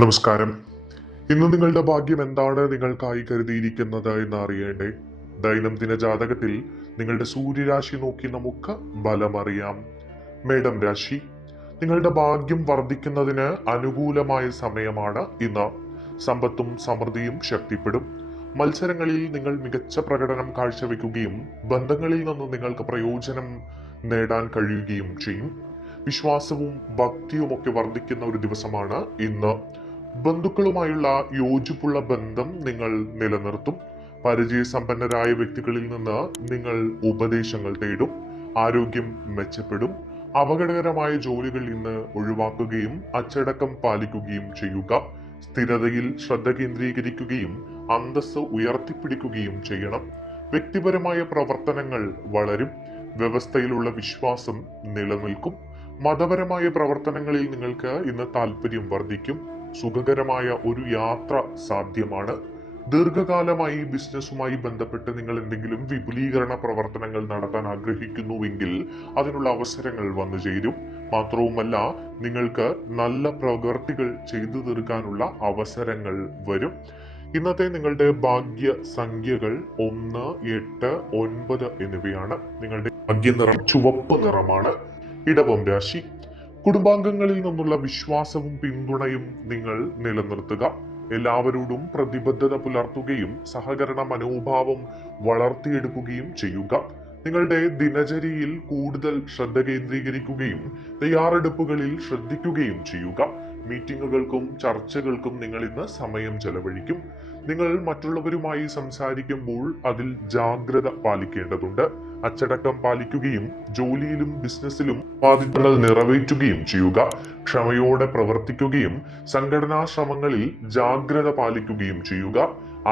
നമസ്കാരം. ഇന്ന് നിങ്ങളുടെ ഭാഗ്യം എന്താണ് നിങ്ങൾക്കായി കരുതിയിരിക്കുന്നത് എന്ന് അറിയേണ്ടേ? ദൈനംദിന ജാതകത്തിൽ നിങ്ങളുടെ സൂര്യരാശി നോക്കി നമുക്ക് ബലമറിയാം. മേടം രാശി, നിങ്ങളുടെ ഭാഗ്യം വർദ്ധിക്കുന്നതിന് അനുകൂലമായ സമയമാണ് ഇന്ന്. സമ്പത്തും സമൃദ്ധിയും ശക്തിപ്പെടും. മത്സരങ്ങളിൽ നിങ്ങൾ മികച്ച പ്രകടനം കാഴ്ചവെക്കുകയും ബന്ധങ്ങളിൽ നിന്ന് നിങ്ങൾക്ക് പ്രയോജനം നേടാൻ കഴിയുകയും ചെയ്യും. വിശ്വാസവും ഭക്തിയുമൊക്കെ വർദ്ധിക്കുന്ന ഒരു ദിവസമാണ് ഇന്ന്. ബന്ധുക്കളുമായുള്ള യോജിപ്പുള്ള ബന്ധം നിങ്ങൾ നിലനിർത്തും. പരിചയസമ്പന്നരായ വ്യക്തികളിൽ നിന്ന് നിങ്ങൾ ഉപദേശങ്ങൾ തേടും. ആരോഗ്യം മെച്ചപ്പെടും. അപകടകരമായ ജോലികൾ ഇന്ന് ഒഴിവാക്കുകയും അച്ചടക്കം പാലിക്കുകയും ചെയ്യുക. സ്ഥിരതയിൽ ശ്രദ്ധ കേന്ദ്രീകരിക്കുകയും അന്തസ്സ് ഉയർത്തിപ്പിടിക്കുകയും ചെയ്യണം. വ്യക്തിപരമായ പ്രവർത്തനങ്ങൾ വളരും. വ്യവസ്ഥയിലുള്ള വിശ്വാസം നിലനിൽക്കും. മതപരമായ പ്രവർത്തനങ്ങളിൽ നിങ്ങൾക്ക് ഇന്ന് താല്പര്യം വർദ്ധിക്കും. സുഖകരമായ ഒരു യാത്ര സാധ്യമാണ്. ദീർഘകാലമായി ബിസിനസ്സുമായി ബന്ധപ്പെട്ട് നിങ്ങൾ എന്തെങ്കിലും വിപുലീകരണ പ്രവർത്തനങ്ങൾ നടത്താൻ ആഗ്രഹിക്കുന്നുവെങ്കിൽ അതിനുള്ള അവസരങ്ങൾ വന്നു ചേരും. മാത്രവുമല്ല, നിങ്ങൾക്ക് നല്ല പ്രവൃത്തികൾ ചെയ്തു തീർക്കാനുള്ള അവസരങ്ങൾ വരും. ഇന്നത്തെ നിങ്ങളുടെ ഭാഗ്യ സംഖ്യകൾ 1, 8, 9 എന്നിവയാണ്. നിങ്ങളുടെ ഭാഗ്യ നിറം ചുവപ്പ് നിറമാണ്. ഇടവം രാശി, കുടുംബാംഗങ്ങളിൽ നിന്നുള്ള വിശ്വാസവും പിന്തുണയും നിങ്ങൾ നിലനിർത്തുക. എല്ലാവരോടും പ്രതിബദ്ധത പുലർത്തുകയും സഹകരണ മനോഭാവം വളർത്തിയെടുക്കുകയും ചെയ്യുക. നിങ്ങളുടെ ദിനചര്യയിൽ കൂടുതൽ ശ്രദ്ധ കേന്ദ്രീകരിക്കുകയും തയ്യാറെടുപ്പുകളിൽ ശ്രദ്ധിക്കുകയും ചെയ്യുക. മീറ്റിങ്ങുകൾക്കും ചർച്ചകൾക്കും നിങ്ങൾ ഇന്ന് സമയം ചെലവഴിക്കും. നിങ്ങൾ മറ്റുള്ളവരുമായി സംസാരിക്കുമ്പോൾ അതിൽ ജാഗ്രത പാലിക്കേണ്ടതുണ്ട്. അച്ചടക്കം പാലിക്കുകയും ജോലിയിലും ബിസിനസ്സിലും ബാധ്യതകൾ നിറവേറ്റുകയും ചെയ്യുക. ക്ഷമയോടെ പ്രവർത്തിക്കുകയും സംഘടനാ ശ്രമങ്ങളിൽ ജാഗ്രത പാലിക്കുകയും ചെയ്യുക.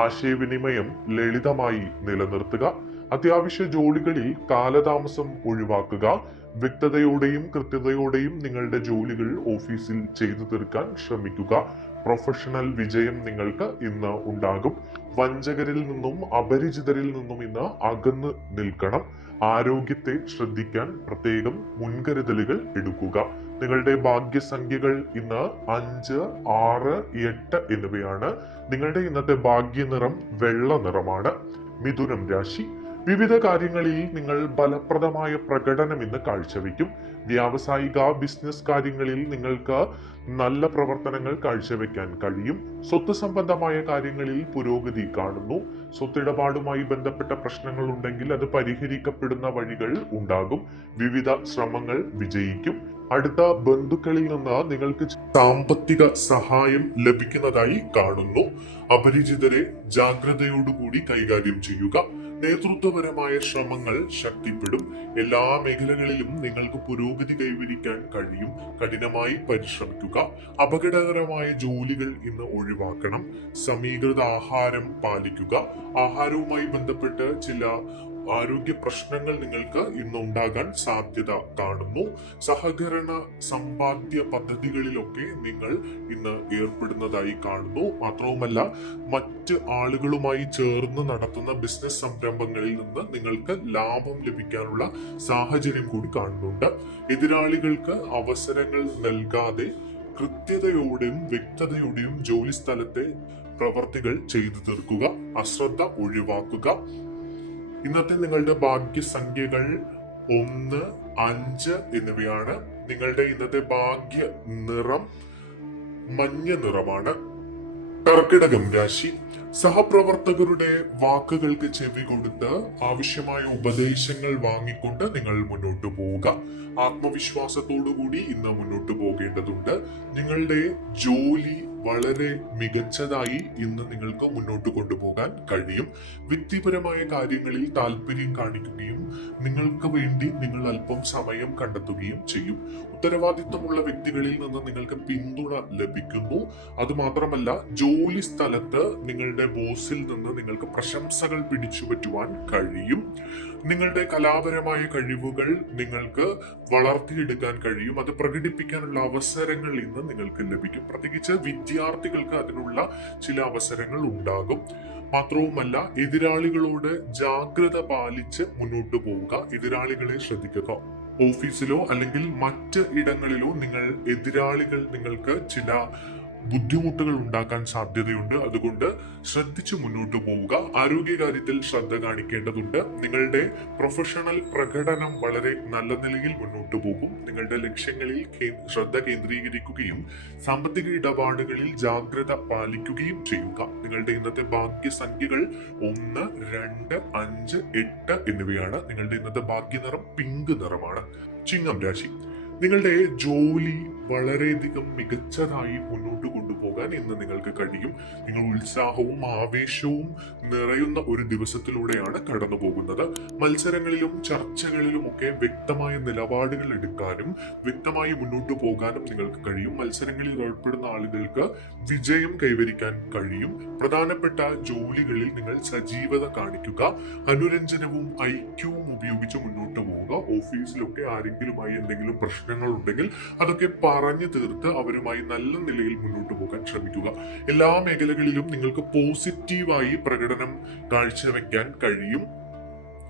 ആശയവിനിമയം ലളിതമായി നിലനിർത്തുക. അത്യാവശ്യ ജോലികളിൽ കാലതാമസം ഒഴിവാക്കുക. വ്യക്തതയോടെയും കൃത്യതയോടെയും നിങ്ങളുടെ ജോലികൾ ഓഫീസിൽ ചെയ്തു തീർക്കാൻ ശ്രമിക്കുക. പ്രൊഫഷണൽ വിജയം നിങ്ങൾക്ക് ഇന്ന് ഉണ്ടാകും. വഞ്ചകരിൽ നിന്നും അപരിചിതരിൽ നിന്നും ഇന്ന് അകന്ന് നിൽക്കണം. ആരോഗ്യത്തെ ശ്രദ്ധിക്കാൻ പ്രത്യേകം മുൻകരുതലുകൾ എടുക്കുക. നിങ്ങളുടെ ഭാഗ്യസംഖ്യകൾ ഇന്ന് 5, 6, 8 എന്നിവയാണ്. നിങ്ങളുടെ ഇന്നത്തെ ഭാഗ്യ നിറം വെള്ള നിറമാണ്. മിഥുനം രാശി, വിവിധ കാര്യങ്ങളിൽ നിങ്ങൾ ഫലപ്രദമായ പ്രകടനം ഇന്ന് കാഴ്ചവെക്കും. വ്യാവസായിക ബിസിനസ് കാര്യങ്ങളിൽ നിങ്ങൾക്ക് നല്ല പ്രവർത്തനങ്ങൾ കാഴ്ചവെക്കാൻ കഴിയും. സ്വത്ത് സംബന്ധമായ കാര്യങ്ങളിൽ പുരോഗതി കാണുന്നു. സ്വത്തിടപാടുമായി ബന്ധപ്പെട്ട പ്രശ്നങ്ങൾ ഉണ്ടെങ്കിൽ അത് പരിഹരിക്കപ്പെടുന്ന വഴികൾ ഉണ്ടാകും. വിവിധ ശ്രമങ്ങൾ വിജയിക്കും. അടുത്ത ബന്ധുക്കളിൽ നിന്ന് നിങ്ങൾക്ക് സാമ്പത്തിക സഹായം ലഭിക്കുന്നതായി കാണുന്നു. അപരിചിതരെ ജാഗ്രതയോടുകൂടി കൈകാര്യം ചെയ്യുക. നേതൃത്വപരമായ ശ്രമങ്ങൾ ശക്തിപ്പെടും. എല്ലാ മേഖലകളിലും നിങ്ങൾക്ക് പുരോഗതി കൈവരിക്കാൻ കഴിയും. കഠിനമായി പരിശ്രമിക്കുക. അപകടകരമായ ജോലികൾ ഇന്ന് ഒഴിവാക്കണം. സമീകൃത ആഹാരം പാലിക്കുക. ആഹാരവുമായി ബന്ധപ്പെട്ട് ചില ആരോഗ്യ പ്രശ്നങ്ങൾ നിങ്ങൾക്ക് ഇന്ന് ഉണ്ടാകാൻ സാധ്യത കാണുന്നു. സഹകരണ സമ്പാദ്യ പദ്ധതികളിലൊക്കെ നിങ്ങൾ ഇന്ന് ഏർപ്പെടുന്നതായി കാണുന്നു. മാത്രവുമല്ല, മറ്റ് ആളുകളുമായി ചേർന്ന് നടത്തുന്ന ബിസിനസ് സംരംഭങ്ങളിൽ നിന്ന് നിങ്ങൾക്ക് ലാഭം ലഭിക്കാനുള്ള സാഹചര്യം കൂടി കാണുന്നുണ്ട്. എതിരാളികൾക്ക് അവസരങ്ങൾ നൽകാതെ കൃത്യതയോടെയും വ്യക്തതയോടെയും ജോലി സ്ഥലത്തെ പ്രവർത്തികൾ ചെയ്തു തീർക്കുക. അശ്രദ്ധ ഒഴിവാക്കുക. ഇന്നത്തെ നിങ്ങളുടെ ഭാഗ്യസംഖ്യകൾ 1, 5 എന്നിവയാണ്. നിങ്ങളുടെ ഇന്നത്തെ ഭാഗ്യ നിറം മഞ്ഞ നിറമാണ്. കർക്കിടകം രാശി, സഹപ്രവർത്തകരുടെ വാക്കുകൾക്ക് ചെവി കൊടുത്ത് ആവശ്യമായ ഉപദേശങ്ങൾ വാങ്ങിക്കൊണ്ട് നിങ്ങൾ മുന്നോട്ട് പോവുക. ആത്മവിശ്വാസത്തോടുകൂടി ഇന്ന് മുന്നോട്ട് പോകേണ്ടതുണ്ട്. നിങ്ങളുടെ ജോലി വളരെ മികച്ചതായി ഇന്ന് നിങ്ങൾക്ക് മുന്നോട്ട് കൊണ്ടുപോകാൻ കഴിയും. വ്യക്തിപരമായ കാര്യങ്ങളിൽ താല്പര്യം കാണിക്കുകയും നിങ്ങൾക്ക് വേണ്ടി നിങ്ങൾ അല്പം സമയം കണ്ടെത്തുകയും ചെയ്യും. ഉത്തരവാദിത്വമുള്ള വ്യക്തികളിൽ നിന്ന് നിങ്ങൾക്ക് പിന്തുണ ലഭിക്കുന്നു. അതുമാത്രമല്ല, ജോലി സ്ഥലത്ത് നിങ്ങളുടെ ബോസിൽ നിന്ന് നിങ്ങൾക്ക് പ്രശംസകൾ പിടിച്ചുപറ്റുവാൻ കഴിയും. നിങ്ങളുടെ കലാപരമായ കഴിവുകൾ നിങ്ങൾക്ക് വളർത്തിയെടുക്കാൻ കഴിയും. അത് പ്രകടിപ്പിക്കാനുള്ള അവസരങ്ങൾ ഇന്ന് നിങ്ങൾക്ക് ലഭിക്കും. പ്രത്യേകിച്ച് വിദ്യാർത്ഥികൾക്ക് അതിനുള്ള ചില അവസരങ്ങൾ ഉണ്ടാകും. മാത്രവുമല്ല, എതിരാളികളോട് ജാഗ്രത പാലിച്ച് മുന്നോട്ട് പോവുക. എതിരാളികളെ ശ്രദ്ധിക്കുക. ഓഫീസിലോ അല്ലെങ്കിൽ മറ്റ് ഇടങ്ങളിലോ എതിരാളികൾ നിങ്ങൾക്ക് ചില ബുദ്ധിമുട്ടുകൾ ഉണ്ടാക്കാൻ സാധ്യതയുണ്ട്. അതുകൊണ്ട് ശ്രദ്ധിച്ചു മുന്നോട്ട് പോവുക. ആരോഗ്യകാര്യത്തിൽ ശ്രദ്ധ കാണിക്കേണ്ടതുണ്ട്. നിങ്ങളുടെ പ്രൊഫഷണൽ പ്രകടനം വളരെ നല്ല നിലയിൽ മുന്നോട്ട് പോകും. നിങ്ങളുടെ ലക്ഷ്യങ്ങളിൽ ശ്രദ്ധ കേന്ദ്രീകരിക്കുകയും സാമ്പത്തിക ഇടപാടുകളിൽ ജാഗ്രത പാലിക്കുകയും ചെയ്യുക. നിങ്ങളുടെ ഇന്നത്തെ ഭാഗ്യസംഖ്യകൾ 1, 2, 5, 8 എന്നിവയാണ്. നിങ്ങളുടെ ഇന്നത്തെ ഭാഗ്യനിറം പിങ്ക് നിറമാണ്. ചിങ്ങം രാശി, നിങ്ങളുടെ ജോലി വളരെയധികം മികച്ചതായി മുന്നോട്ട് കൊണ്ടുപോകാൻ ഇന്ന് നിങ്ങൾക്ക് കഴിയും. നിങ്ങൾ ഉത്സാഹവും ആവേശവും നിറയുന്ന ഒരു ദിവസത്തിലൂടെയാണ് കടന്നു പോകുന്നത്. മത്സരങ്ങളിലും ചർച്ചകളിലും ഒക്കെ വ്യക്തമായ നിലപാടുകൾ എടുക്കാനും വ്യക്തമായി മുന്നോട്ട് പോകാനും നിങ്ങൾക്ക് കഴിയും. മത്സരങ്ങളിൽ ഏർപ്പെടുന്ന ആളുകൾക്ക് വിജയം കൈവരിക്കാൻ കഴിയും. പ്രധാനപ്പെട്ട ജോലികളിൽ നിങ്ങൾ സജീവത കാണിക്കുക. അനുരഞ്ജനവും ഐക്യവും ഉപയോഗിച്ച് മുന്നോട്ട് പോവുക. ഓഫീസിലൊക്കെ ആരെങ്കിലുമായി എന്തെങ്കിലും പ്രശ്നങ്ങൾ ഉണ്ടെങ്കിൽ അതൊക്കെ പറഞ്ഞു തീർത്ത് അവരുമായി നല്ല നിലയിൽ മുന്നോട്ട് പോകാൻ ശ്രമിക്കുക. എല്ലാ മേഖലകളിലും നിങ്ങൾക്ക് പോസിറ്റീവായി പ്രകടനം കാഴ്ചവെക്കാൻ കഴിയും.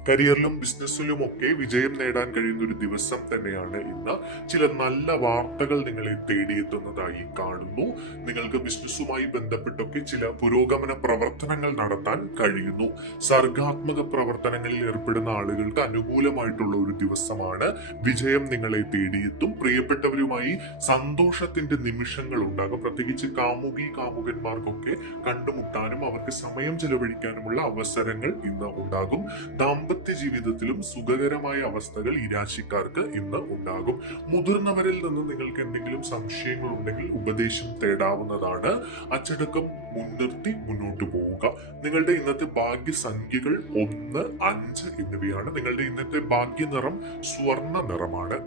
കരിയറിലും ബിസിനസ്സിലും ഒക്കെ വിജയം നേടാൻ കഴിയുന്ന ഒരു ദിവസം തന്നെയാണ് ഇന്ന്. ചില നല്ല വാർത്തകൾ നിങ്ങളെ തേടിയെത്തുന്നതായി കാണുന്നു. നിങ്ങൾക്ക് ബിസിനസ്സുമായി ബന്ധപ്പെട്ടൊക്കെ ചില പുരോഗമന പ്രവർത്തനങ്ങൾ നടത്താൻ കഴിയുന്നു. സർഗാത്മക പ്രവർത്തനങ്ങളിൽ ഏർപ്പെടുന്ന ആളുകൾക്ക് അനുകൂലമായിട്ടുള്ള ഒരു ദിവസമാണ്. വിജയം നിങ്ങളെ തേടിയെത്തും. പ്രിയപ്പെട്ടവരുമായി സന്തോഷത്തിന്റെ നിമിഷങ്ങൾ ഉണ്ടാകും. പ്രത്യേകിച്ച് കാമുകന്മാർക്കൊക്കെ കണ്ടുമുട്ടാനും അവർക്ക് സമയം ചെലവഴിക്കാനുമുള്ള അവസരങ്ങൾ ഇന്ന് ഉണ്ടാകും. ദാമ്പത്യ ജീവിതത്തിലും സുഖകരമായ അവസ്ഥകൾ ഈ രാശിക്കാർക്ക് ഇന്ന് ഉണ്ടാകും. മുതിർന്നവരിൽ നിന്ന് നിങ്ങൾക്ക് എന്തെങ്കിലും സംശയങ്ങൾ ഉണ്ടെങ്കിൽ ഉപദേശം തേടാവുന്നതാണ്. അച്ചടക്കം മുൻനിർത്തി മുന്നോട്ട് പോവുക. നിങ്ങളുടെ ഇന്നത്തെ ഭാഗ്യസംഖ്യകൾ 1, 5 എന്നിവയാണ്. നിങ്ങളുടെ ഇന്നത്തെ ഭാഗ്യനിറം സ്വർണ്ണ നിറമാണ്.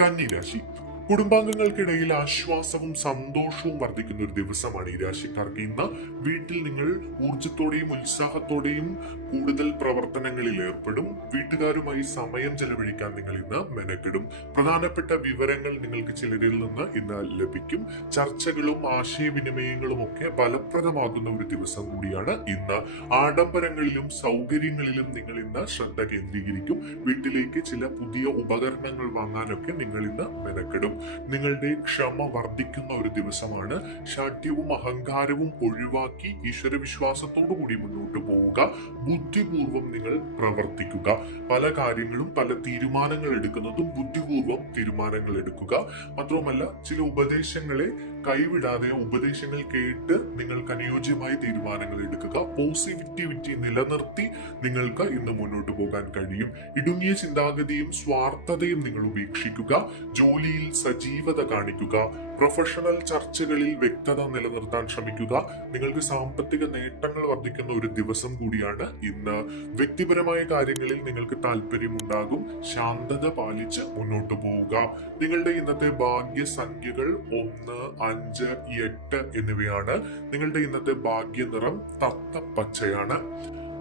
കന്നി രാശി, കുടുംബാംഗങ്ങൾക്കിടയിൽ ആശ്വാസവും സന്തോഷവും വർദ്ധിക്കുന്ന ഒരു ദിവസമാണ് ഈ രാശിക്കാർക്ക് ഇന്ന്. വീട്ടിൽ നിങ്ങൾ ഊർജത്തോടെയും ഉത്സാഹത്തോടെയും കൂടുതൽ പ്രവർത്തനങ്ങളിൽ ഏർപ്പെടും. വീട്ടുകാരുമായി സമയം ചെലവഴിക്കാൻ നിങ്ങൾ ഇന്ന് മെനക്കെടും. പ്രധാനപ്പെട്ട വിവരങ്ങൾ നിങ്ങൾക്ക് ചിലരിൽ നിന്ന് ഇന്ന് ലഭിക്കും. ചർച്ചകളും ആശയവിനിമയങ്ങളും ഒക്കെ ഫലപ്രദമാകുന്ന ഒരു ദിവസം കൂടിയാണ് ഇന്ന്. ആഡംബരങ്ങളിലും സൗകര്യങ്ങളിലും നിങ്ങൾ ഇന്ന് ശ്രദ്ധ കേന്ദ്രീകരിക്കും. വീട്ടിലേക്ക് ചില പുതിയ ഉപകരണങ്ങൾ വാങ്ങാനൊക്കെ നിങ്ങൾ ഇന്ന് മെനക്കെടും. നിങ്ങളുടെ ക്ഷമ വർദ്ധിക്കുന്ന ഒരു ദിവസമാണ്. ശാഠ്യവും അഹങ്കാരവും ഒഴിവാക്കി ഈശ്വരവിശ്വാസത്തോടു കൂടി മുന്നോട്ട് പോവുക. ബുദ്ധിപൂർവം നിങ്ങൾ പ്രവർത്തിക്കുക. പല കാര്യങ്ങളും പല തീരുമാനങ്ങൾ എടുക്കുന്നതും ബുദ്ധിപൂർവം തീരുമാനങ്ങൾ എടുക്കുക. മാത്രവുമല്ല, ചില ഉപദേശങ്ങളെ കൈവിടാതെ ഉപദേശങ്ങൾ കേട്ട് നിങ്ങൾക്ക് അനുയോജ്യമായ തീരുമാനങ്ങൾ എടുക്കുക. പോസിറ്റിവിറ്റി നിലനിർത്തി നിങ്ങൾക്ക് ഇന്ന് മുന്നോട്ട് പോകാൻ കഴിയും. ഇടുങ്ങിയ ചിന്താഗതിയും സ്വാർത്ഥതയും നിങ്ങൾ ഉപേക്ഷിക്കുക. ജോലിയിൽ സജീവത കാണിക്കുക. പ്രൊഫഷണൽ ചർച്ചകളിൽ വ്യക്തത നിലനിർത്താൻ ശ്രമിക്കുക. നിങ്ങൾക്ക് സാമ്പത്തിക നേട്ടങ്ങൾ വർദ്ധിക്കുന്ന ഒരു ദിവസം കൂടിയാണ് ഇന്ന്. വ്യക്തിപരമായ കാര്യങ്ങളിൽ നിങ്ങൾക്ക് താല്പര്യമുണ്ടാകും. ശാന്തത പാലിച്ച് മുന്നോട്ട് പോവുക. നിങ്ങളുടെ ഇന്നത്തെ ഭാഗ്യസംഖ്യകൾ 1, 5, 8 എന്നിവയാണ്. നിങ്ങളുടെ ഇന്നത്തെ ഭാഗ്യനിറം തത്തപ്പച്ചയാണ്.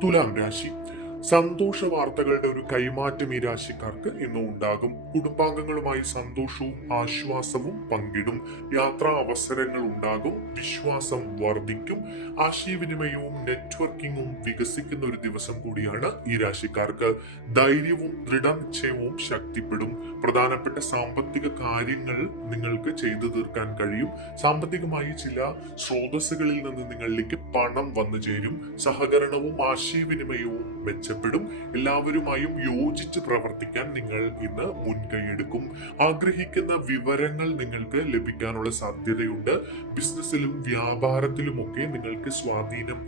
തുലാം രാശി, സന്തോഷ വാർത്തകളുടെ ഒരു കൈമാറ്റം ഈ രാശിക്കാർക്ക് ഇന്ന് ഉണ്ടാകും. കുടുംബാംഗങ്ങളുമായി സന്തോഷവും ആശ്വാസവും പങ്കിടും. യാത്രാ അവസരങ്ങൾ ഉണ്ടാകും. വിശ്വാസം വർദ്ധിക്കും. ആശയവിനിമയവും നെറ്റ്വർക്കിംഗും വികസിക്കുന്ന ഒരു ദിവസം കൂടിയാണ് ഈ രാശിക്കാർക്ക്. ധൈര്യവും ദൃഢനിശ്ചയവും ശക്തിപ്പെടും. പ്രധാനപ്പെട്ട സാമ്പത്തിക കാര്യങ്ങൾ നിങ്ങൾക്ക് ചെയ്തു തീർക്കാൻ കഴിയും. സാമ്പത്തികമായി ചില സ്രോതസ്സുകളിൽ നിന്ന് നിങ്ങളിലേക്ക് പണം വന്നു ചേരും. സഹകരണവും ആശയവിനിമയവും മെച്ചപ്പെടും. എല്ലാവരുമായും യോജിച്ച് പ്രവർത്തിക്കാൻ നിങ്ങൾ ഇന്ന് മുൻകൈയെടുക്കും. ആഗ്രഹിക്കുന്ന വിവരങ്ങൾ നിങ്ങൾക്ക് ലഭിക്കാനുള്ള സാധ്യതയുണ്ട്. ബിസിനസ്സിലും വ്യാപാരത്തിലുമൊക്കെ നിങ്ങൾക്ക് സ്വാധീനം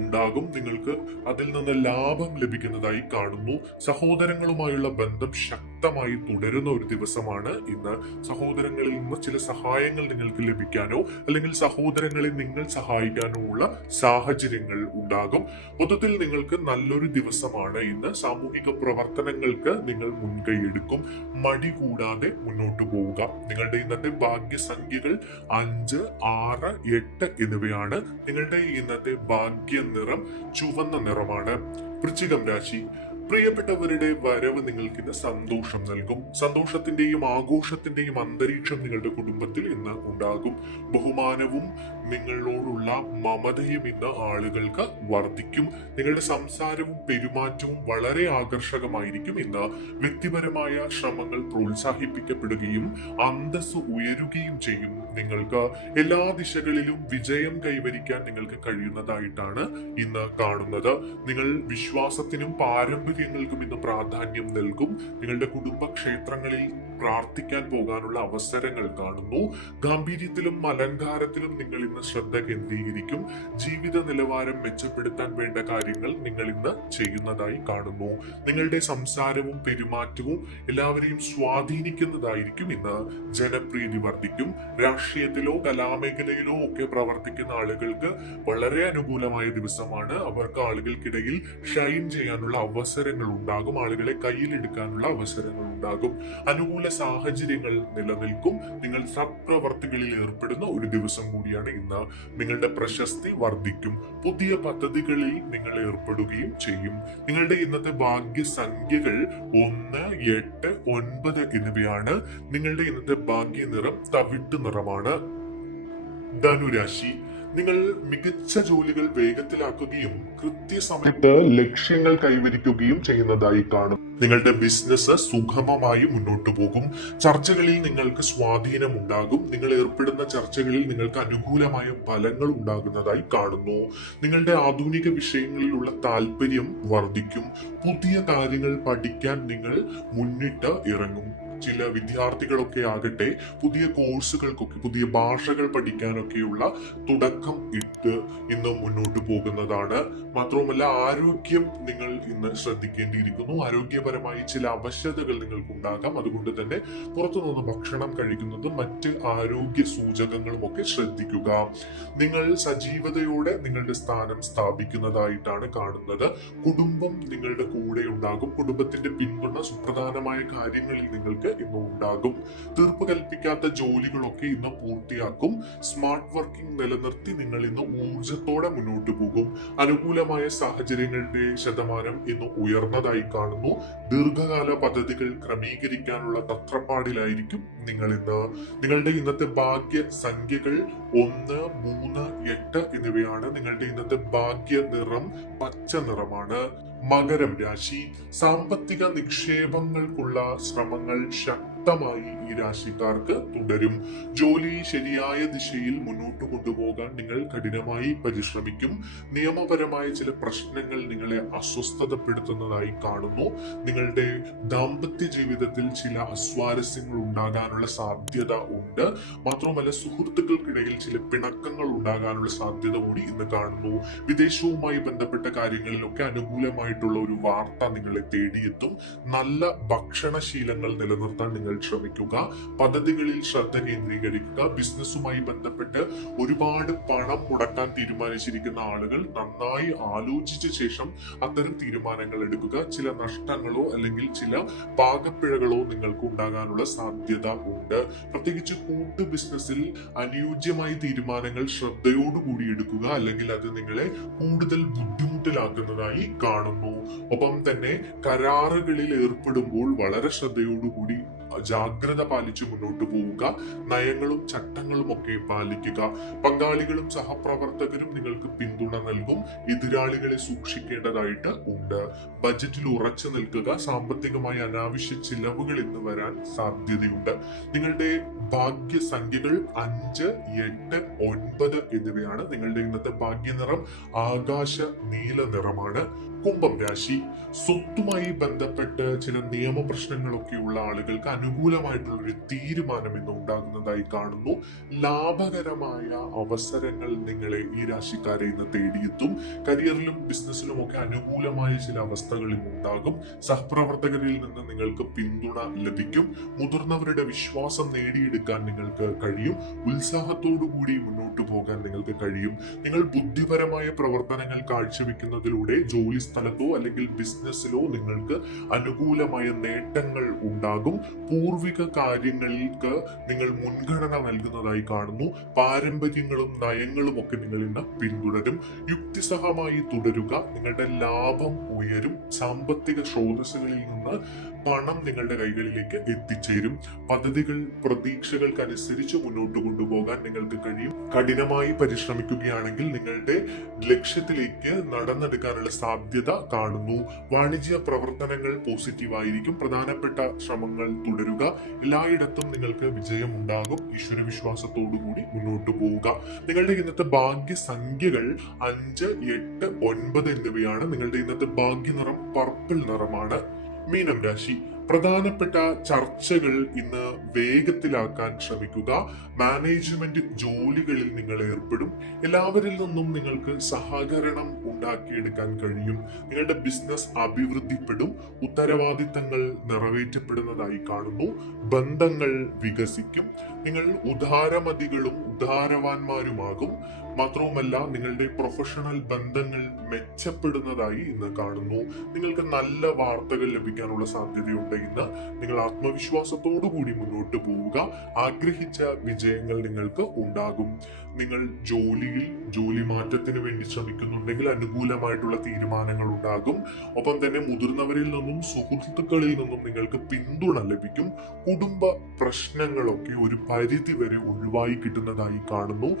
ഉണ്ടാകും. നിങ്ങൾക്ക് അതിൽ നിന്ന് ലാഭം ലഭിക്കുന്നതായി കാണുന്നു. സഹോദരങ്ങളുമായുള്ള ബന്ധം ശക്തമായി തുടരുന്ന ഒരു ദിവസമാണ് ഇന്ന്. സഹോദരങ്ങളിൽ നിന്ന് ചില സഹായങ്ങൾ നിങ്ങൾക്ക് ലഭിക്കാനോ അല്ലെങ്കിൽ സഹോദരങ്ങളെ നിങ്ങൾ സഹായിക്കാനോ ഉള്ള സാഹചര്യങ്ങൾ ഉണ്ടാകും. മൊത്തത്തിൽ നിങ്ങൾക്ക് നല്ലൊരു ദിവസമാണ് ഇന്ന്. സാമൂഹിക പ്രവർത്തനങ്ങൾക്ക് നിങ്ങൾ മുൻകൈയെടുക്കും. മടി കൂടാതെ മുന്നോട്ട് പോവുക. നിങ്ങളുടെ ഇന്നത്തെ ഭാഗ്യസംഖ്യകൾ 5, 6, 8 എന്നിവയാണ്. നിങ്ങളുടെ ഇന്നത്തെ ഭാഗ്യ നിറം ചുവന്ന നിറമാണ്. വൃശ്ചികം രാശി, പ്രിയപ്പെട്ടവരുടെ വരവ് നിങ്ങൾക്ക് ഇന്ന് സന്തോഷം നൽകും. സന്തോഷത്തിന്റെയും ആഘോഷത്തിന്റെയും അന്തരീക്ഷം നിങ്ങളുടെ കുടുംബത്തിൽ ഇന്ന് ഉണ്ടാകും. ബഹുമാനവും നിങ്ങളോടുള്ള മമതയും ഇന്ന് ആളുകൾക്ക് വർദ്ധിക്കും. നിങ്ങളുടെ സംസാരവും പെരുമാറ്റവും വളരെ ആകർഷകമായിരിക്കും. ഇന്ന് വ്യക്തിപരമായ ശ്രമങ്ങൾ പ്രോത്സാഹിപ്പിക്കപ്പെടുകയും അന്തസ്സ് ഉയരുകയും ചെയ്യും. നിങ്ങൾക്ക് എല്ലാ ദിശകളിലും വിജയം കൈവരിക്കാൻ നിങ്ങൾക്ക് കഴിയുന്നതായിട്ടാണ് ഇന്ന് കാണുന്നത്. നിങ്ങൾ വിശ്വാസത്തിനും പാരമ്പര്യങ്ങൾക്കും ഇന്ന് പ്രാധാന്യം നൽകും. നിങ്ങളുടെ കുടുംബ ക്ഷേത്രങ്ങളിൽ പ്രാർത്ഥിക്കാൻ പോകാനുള്ള അവസരങ്ങൾ കാണുന്നു. ഗാംഭീര്യത്തിലും അലങ്കാരത്തിലും നിങ്ങൾ ഇന്ന് ശ്രദ്ധ കേന്ദ്രീകരിക്കും. ജീവിത നിലവാരം മെച്ചപ്പെടുത്താൻ വേണ്ട കാര്യങ്ങൾ നിങ്ങൾ ഇന്ന് ചെയ്യുന്നതായി കാണുന്നു. നിങ്ങളുടെ സംസാരവും പെരുമാറ്റവും എല്ലാവരെയും സ്വാധീനിക്കുന്നതായിരിക്കും. ഇന്ന് ജനപ്രീതി വർദ്ധിക്കും. രാഷ്ട്രീയത്തിലോ കലാമേഖലയിലോ ഒക്കെ പ്രവർത്തിക്കുന്ന ആളുകൾക്ക് വളരെ അനുകൂലമായ ദിവസമാണ്. അവർക്ക് ആളുകൾക്കിടയിൽ ഷൈൻ ചെയ്യാനുള്ള അവസരങ്ങൾ ഉണ്ടാകും. ആളുകളെ കയ്യിലെടുക്കാനുള്ള അവസരങ്ങൾ ഉണ്ടാകും. അനുകൂല സാഹചര്യങ്ങൾ നിലനിൽക്കും. നിങ്ങൾ സത്പ്രവർത്തികളിൽ ഏർപ്പെടുന്ന ഒരു ദിവസം കൂടിയാണ് ഇന്ന്. നിങ്ങളുടെ പ്രശസ്തി വർദ്ധിക്കും. പുതിയ പദ്ധതികളിൽ നിങ്ങൾ ഏർപ്പെടുകയും ചെയ്യും. നിങ്ങളുടെ ഇന്നത്തെ ഭാഗ്യസംഖ്യകൾ 1, 8, 9 എന്നിവയാണ്. നിങ്ങളുടെ ഇന്നത്തെ ഭാഗ്യ നിറം തവിട്ട് നിറമാണ്. ധനുരാശി, നിങ്ങൾ മികച്ച ജോലികൾ വേഗത്തിലാക്കുകയും കൃത്യസമയത്ത് ലക്ഷ്യങ്ങൾ കൈവരിക്കുകയും ചെയ്യുന്നതായി കാണും. നിങ്ങളുടെ ബിസിനസ് സുഗമമായി മുന്നോട്ടു പോകും. ചർച്ചകളിൽ നിങ്ങൾക്ക് സ്വാധീനം ഉണ്ടാകും. നിങ്ങൾ ഏർപ്പെടുന്ന ചർച്ചകളിൽ നിങ്ങൾക്ക് അനുകൂലമായ ഫലങ്ങൾ ഉണ്ടാകുന്നതായി കാണുന്നു. നിങ്ങളുടെ ആധുനിക വിഷയങ്ങളിലുള്ള താല്പര്യം വർദ്ധിക്കും. പുതിയ കാര്യങ്ങൾ പഠിക്കാൻ നിങ്ങൾ മുന്നിട്ട് ഇറങ്ങും. ചില വിദ്യാർത്ഥികളൊക്കെ ആകട്ടെ പുതിയ കോഴ്സുകൾക്കൊക്കെ, പുതിയ ഭാഷകൾ പഠിക്കാനൊക്കെയുള്ള തുടക്കം ഇട്ട് ഇന്ന് മുന്നോട്ട് പോകുന്നതാണ്. മാത്രവുമല്ല, ആരോഗ്യം നിങ്ങൾ ഇന്ന് ശ്രദ്ധിക്കേണ്ടിയിരിക്കുന്നു. ആരോഗ്യപരമായി ചില അവശതകൾ നിങ്ങൾക്ക് ഉണ്ടാകാം. അതുകൊണ്ട് തന്നെ പുറത്തുനിന്ന് ഭക്ഷണം കഴിക്കുന്നതും മറ്റ് ആരോഗ്യ സൂചകങ്ങളും ഒക്കെ ശ്രദ്ധിക്കുക. നിങ്ങൾ സജീവതയോടെ നിങ്ങളുടെ സ്ഥാനം സ്ഥാപിക്കുന്നതായിട്ടാണ് കാണുന്നത്. കുടുംബം നിങ്ങളുടെ കൂടെ ഉണ്ടാകും. കുടുംബത്തിന്റെ പിന്തുണ സുപ്രധാനമായ കാര്യങ്ങളിൽ നിങ്ങൾക്ക് ഇന്ന് ഉണ്ടാകും. തീർപ്പ് കൽപ്പിക്കാത്ത ജോലികളൊക്കെ ഇന്ന് പൂർത്തിയാക്കും. സ്മാർട്ട് വർക്കിംഗ് നിലനിർത്തി നിങ്ങൾ ഇന്ന് ഊർജത്തോടെ മുന്നോട്ട് പോകും. അനുകൂലമായ സാഹചര്യങ്ങളുടെ ശതമാനം ഇന്ന് ഉയർന്നതായി കാണുന്നു. ദീർഘകാല പദ്ധതികൾ ക്രമീകരിക്കാനുള്ള തത്രപ്പാടിലായിരിക്കും നിങ്ങൾ ഇന്ന്. നിങ്ങളുടെ ഇന്നത്തെ ഭാഗ്യ സംഖ്യകൾ 1, 3, 8 എന്നിവയാണ്. നിങ്ങളുടെ ഇന്നത്തെ ഭാഗ്യ നിറം പച്ച നിറമാണ്. മകരം രാശി, സാമ്പത്തിക നിക്ഷേപങ്ങൾക്കുള്ള ശ്രമങ്ങൾ ശക്തമായി ഈ രാശിക്കാർക്ക് തുടരും. ജോലി ശരിയായ ദിശയിൽ മുന്നോട്ട് കൊണ്ടുപോകാൻ നിങ്ങൾ കഠിനമായി പരിശ്രമിക്കും. നിയമപരമായ ചില പ്രശ്നങ്ങൾ നിങ്ങളെ അസ്വസ്ഥതപ്പെടുത്തുന്നതായി കാണുന്നു. നിങ്ങളുടെ ദാമ്പത്യ ജീവിതത്തിൽ ചില അസ്വാരസ്യങ്ങൾ ഉണ്ടാകാനുള്ള സാധ്യത ഉണ്ട്. മാത്രമല്ല, സുഹൃത്തുക്കൾക്കിടയിൽ ചില പിണക്കങ്ങൾ ഉണ്ടാകാനുള്ള സാധ്യത കൂടി ഇന്ന് കാണുന്നു. വിദേശവുമായി ബന്ധപ്പെട്ട കാര്യങ്ങളിലൊക്കെ അനുകൂലമായിട്ടുള്ള ഒരു വാർത്ത നിങ്ങളെ തേടിയെത്തും. നല്ല ഭക്ഷണശീലങ്ങൾ നിലനിർത്താൻ നിങ്ങൾ ശ്രമിക്കുക. പദ്ധതികളിൽ ശ്രദ്ധ കേന്ദ്രീകരിക്കുക. ബിസിനസ്സുമായി ബന്ധപ്പെട്ട് ഒരുപാട് പണം മുടക്കാൻ തീരുമാനിച്ചിരിക്കുന്ന ആളുകൾ നന്നായി ആലോചിച്ച ശേഷം അത്തരം തീരുമാനങ്ങൾ എടുക്കുക. ചില നഷ്ടങ്ങളോ അല്ലെങ്കിൽ ചില പാകപ്പിഴകളോ നിങ്ങൾക്ക് ഉണ്ടാകാനുള്ള സാധ്യത ഉണ്ട്. പ്രത്യേകിച്ച് കൂട്ടു ബിസിനസ്സിൽ അനുയോജ്യമായ തീരുമാനങ്ങൾ ശ്രദ്ധയോടുകൂടി എടുക്കുക, അല്ലെങ്കിൽ അത് നിങ്ങളെ കൂടുതൽ ബുദ്ധിമുട്ടിലാക്കുന്നതായി കാണുന്നു. ഒപ്പം തന്നെ കരാറുകളിൽ ഏർപ്പെടുമ്പോൾ വളരെ ശ്രദ്ധയോടുകൂടി ജാഗ്രത പാലിച്ചു മുന്നോട്ട് പോവുക. നയങ്ങളും ചട്ടങ്ങളും ഒക്കെ പാലിക്കുക. പങ്കാളികളും സഹപ്രവർത്തകരും നിങ്ങൾക്ക് പിന്തുണ നൽകും. എതിരാളികളെ സൂക്ഷിക്കേണ്ടതായിട്ട് ഉണ്ട്. ബജറ്റിൽ ഉറച്ചു നിൽക്കുക. സാമ്പത്തികമായി അനാവശ്യ ചിലവുകൾ ഇന്ന് വരാൻ സാധ്യതയുണ്ട്. നിങ്ങളുടെ ഭാഗ്യസംഖ്യകൾ 5, 8, 9 എന്നിവയാണ്. നിങ്ങളുടെ ഇന്നത്തെ ഭാഗ്യനിറം ആകാശ നീല നിറമാണ്. കുംഭം രാശി, സ്വത്തുമായി ബന്ധപ്പെട്ട് ചില നിയമപ്രശ്നങ്ങളൊക്കെയുള്ള ആളുകൾക്ക് അനുകൂലമായിട്ടുള്ള ഒരു തീരുമാനം ഇന്ന് ഉണ്ടാകുന്നതായി കാണുന്നു. ലാഭകരമായ അവസരങ്ങൾ നിങ്ങളെ ഈ രാശിക്കാരെ ഇന്ന് തേടിയെത്തും. കരിയറിലും ബിസിനസ്സിലും ഒക്കെ അനുകൂലമായ ചില അവസ്ഥകൾ ഇന്ന് ഉണ്ടാകും. സഹപ്രവർത്തകരിൽ നിന്ന് നിങ്ങൾക്ക് പിന്തുണ ലഭിക്കും. മുതിർന്നവരുടെ വിശ്വാസം നേടിയെടുക്കാൻ നിങ്ങൾക്ക് കഴിയും. ഉത്സാഹത്തോടു കൂടി മുന്നോട്ട് പോകാൻ നിങ്ങൾക്ക് കഴിയും. നിങ്ങൾ ബുദ്ധിപരമായ പ്രവർത്തനങ്ങൾ കാഴ്ചവെക്കുന്നതിലൂടെ ജോലി സ്ഥലത്ത് രംഗത്തോ അല്ലെങ്കിൽ ബിസിനസ്സിലോ നിങ്ങൾക്ക് അനുകൂലമായ നേട്ടങ്ങൾ ഉണ്ടാകും. പൂർവിക കാര്യങ്ങൾക്ക് നിങ്ങൾ മുൻഗണന നൽകുന്നതായി കാണുന്നു. പാരമ്പര്യങ്ങളും നയങ്ങളും ഒക്കെ നിങ്ങൾ ഇന്ന് പിന്തുടരും. യുക്തിസഹമായി തുടരുക. നിങ്ങളുടെ ലാഭം ഉയരും. സാമ്പത്തിക സ്രോതസ്സുകളിൽ നിന്ന് പണം നിങ്ങളുടെ കൈകളിലേക്ക് എത്തിച്ചേരും. പദ്ധതികൾ പ്രതീക്ഷകൾക്കനുസരിച്ച് മുന്നോട്ട് കൊണ്ടുപോകാൻ നിങ്ങൾക്ക് കഴിയും. കഠിനമായി പരിശ്രമിക്കുകയാണെങ്കിൽ നിങ്ങളുടെ ലക്ഷ്യത്തിലേക്ക് നടന്നെടുക്കാനുള്ള സാധ്യത കാണുന്നു. വാണിജ്യ പ്രവർത്തനങ്ങൾ പോസിറ്റീവായിരിക്കും. പ്രധാനപ്പെട്ട ശ്രമങ്ങൾ തുടരുക. എല്ലായിടത്തും നിങ്ങൾക്ക് വിജയം ഉണ്ടാകും. ഈശ്വര വിശ്വാസത്തോടുകൂടി മുന്നോട്ട് പോവുക. നിങ്ങളുടെ ഇന്നത്തെ ഭാഗ്യസംഖ്യകൾ 5, 8, 9 എന്നിവയാണ്. നിങ്ങളുടെ ഇന്നത്തെ ഭാഗ്യനിറം പർപ്പിൾ നിറമാണ്. മീനം രാശി, പ്രധാനപ്പെട്ട ചർച്ചകൾ ഇന്ന് വേഗത്തിലാക്കാൻ ശ്രമിക്കുക. മാനേജ്മെന്റ് ജോലികളിൽ നിങ്ങൾ ഏർപ്പെടും. എല്ലാവരിൽ നിന്നും നിങ്ങൾക്ക് സഹകരണം ഉണ്ടാക്കിയെടുക്കാൻ കഴിയും. നിങ്ങളുടെ ബിസിനസ് അഭിവൃദ്ധിപ്പെടും. ഉത്തരവാദിത്തങ്ങൾ നിറവേറ്റപ്പെടുന്നതായി കാണുന്നു. ബന്ധങ്ങൾ വികസിക്കും. നിങ്ങൾ ഉദാരമതികളും ഉദാരവാന്മാരുമാകും. മാത്രവുമല്ല, നിങ്ങളുടെ പ്രൊഫഷണൽ ബന്ധങ്ങൾ മെച്ചപ്പെടുന്നതായി ഇന്ന് കാണുന്നു. നിങ്ങൾക്ക് നല്ല വാർത്തകൾ ലഭിക്കാനുള്ള സാധ്യതയുണ്ട്. ഇന്ന് നിങ്ങൾ ആത്മവിശ്വാസത്തോടു കൂടി മുന്നോട്ട് പോവുക. ആഗ്രഹിച്ച വിജയങ്ങൾ നിങ്ങൾക്ക് ഉണ്ടാകും. നിങ്ങൾ ജോലി മാറ്റത്തിന് വേണ്ടി ശ്രമിക്കുന്നുണ്ടെങ്കിൽ അനുകൂലമായിട്ടുള്ള തീരുമാനങ്ങൾ ഉണ്ടാകും. ഒപ്പം തന്നെ മുതിർന്നവരിൽ നിന്നും സുഹൃത്തുക്കളിൽ നിന്നും നിങ്ങൾക്ക് പിന്തുണ ലഭിക്കും. കുടുംബ പ്രശ്നങ്ങളൊക്കെ ഒരു പരിധി വരെ ഒഴിവായി കിട്ടുന്നതായി കാണുന്നു.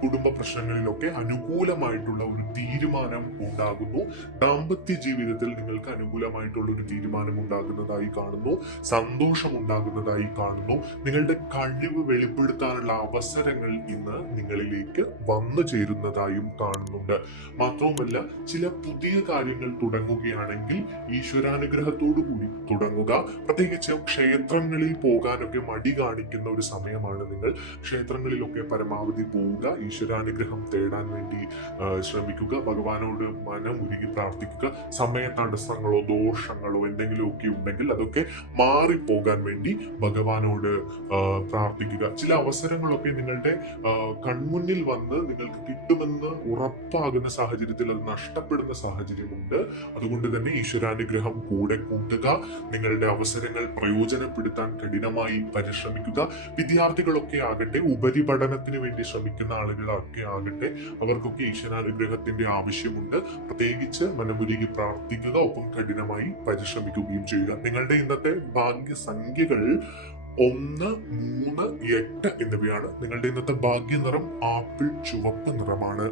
കുടുംബ പ്രശ്നങ്ങളിലൊക്കെ അനുകൂലമായിട്ടുള്ള ഒരു തീരുമാനം ഉണ്ടാകുന്നു. ദാമ്പത്യ ജീവിതത്തിൽ നിങ്ങൾക്ക് അനുകൂലമായിട്ടുള്ള ഒരു തീരുമാനം ഉണ്ടാകുന്നതായി കാണുന്നു. സന്തോഷം ഉണ്ടാകുന്നതായി കാണുന്നു. നിങ്ങളുടെ കഴിവ് വെളിപ്പെടുത്താനുള്ള അവസരങ്ങൾ ഇന്ന് നിങ്ങളിലേക്ക് വന്നു ചേരുന്നതായും കാണുന്നുണ്ട്. മാത്രവുമല്ല, ചില പുതിയ കാര്യങ്ങൾ തുടങ്ങുകയാണെങ്കിൽ ഈശ്വരാനുഗ്രഹത്തോടു കൂടി തുടങ്ങുക. പ്രത്യേകിച്ച് ക്ഷേത്രങ്ങളിൽ പോകാനൊക്കെ മടി കാണിക്കുന്ന ഒരു സമയമാണ് നിങ്ങൾ. ക്ഷേത്രങ്ങളിലൊക്കെ പരമാവധി പോവുക. ഈശ്വരാനുഗ്രഹം തേടാൻ വേണ്ടി ശ്രമിക്കുക. ഭഗവാനോട് മനമുരുകി പ്രാർത്ഥിക്കുക. സമയ തടസ്സങ്ങളോ ദോഷങ്ങളോ എന്തെങ്കിലുമൊക്കെ ഉണ്ടെങ്കിൽ അതൊക്കെ മാറിപ്പോകാൻ വേണ്ടി ഭഗവാനോട് പ്രാർത്ഥിക്കുക. ചില അവസരങ്ങളൊക്കെ നിങ്ങളുടെ കൺമുന്നിൽ വന്ന് നിങ്ങൾക്ക് കിട്ടുമെന്ന് ഉറപ്പാകുന്ന സാഹചര്യത്തിൽ അത് നഷ്ടപ്പെടുന്ന സാഹചര്യമുണ്ട്. അതുകൊണ്ട് തന്നെ ഈശ്വരാനുഗ്രഹം കൂടെ കൂട്ടുക. നിങ്ങളുടെ അവസരങ്ങൾ പ്രയോജനപ്പെടുത്താൻ കഠിനമായി പരിശ്രമിക്കുക. വിദ്യാർത്ഥികളൊക്കെ ആകട്ടെ, ഉപരിപഠനത്തിന് വേണ്ടി ശ്രമിക്കുന്ന ആളുകളൊക്കെ ആകട്ടെ, അവർക്കൊക്കെ ഈശ്വരാനുഗ്രഹത്തിന്റെ ആവശ്യമുണ്ട്. പ്രത്യേകിച്ച് മനമുരുകി പ്രാർത്ഥിക്കുക. ഒപ്പം കഠിനമായി പരിശ്രമിക്കുകയും ചെയ്യുക. നിങ്ങളുടെ ഇന്നത്തെ ഭാഗ്യസംഖ്യകൾ 1, 3, 8 എന്നിവയാണ്. നിങ്ങളുടെ ഇന്നത്തെ ഭാഗ്യനിറം ആപ്പിൾ ചുവപ്പ് നിറമാണ്.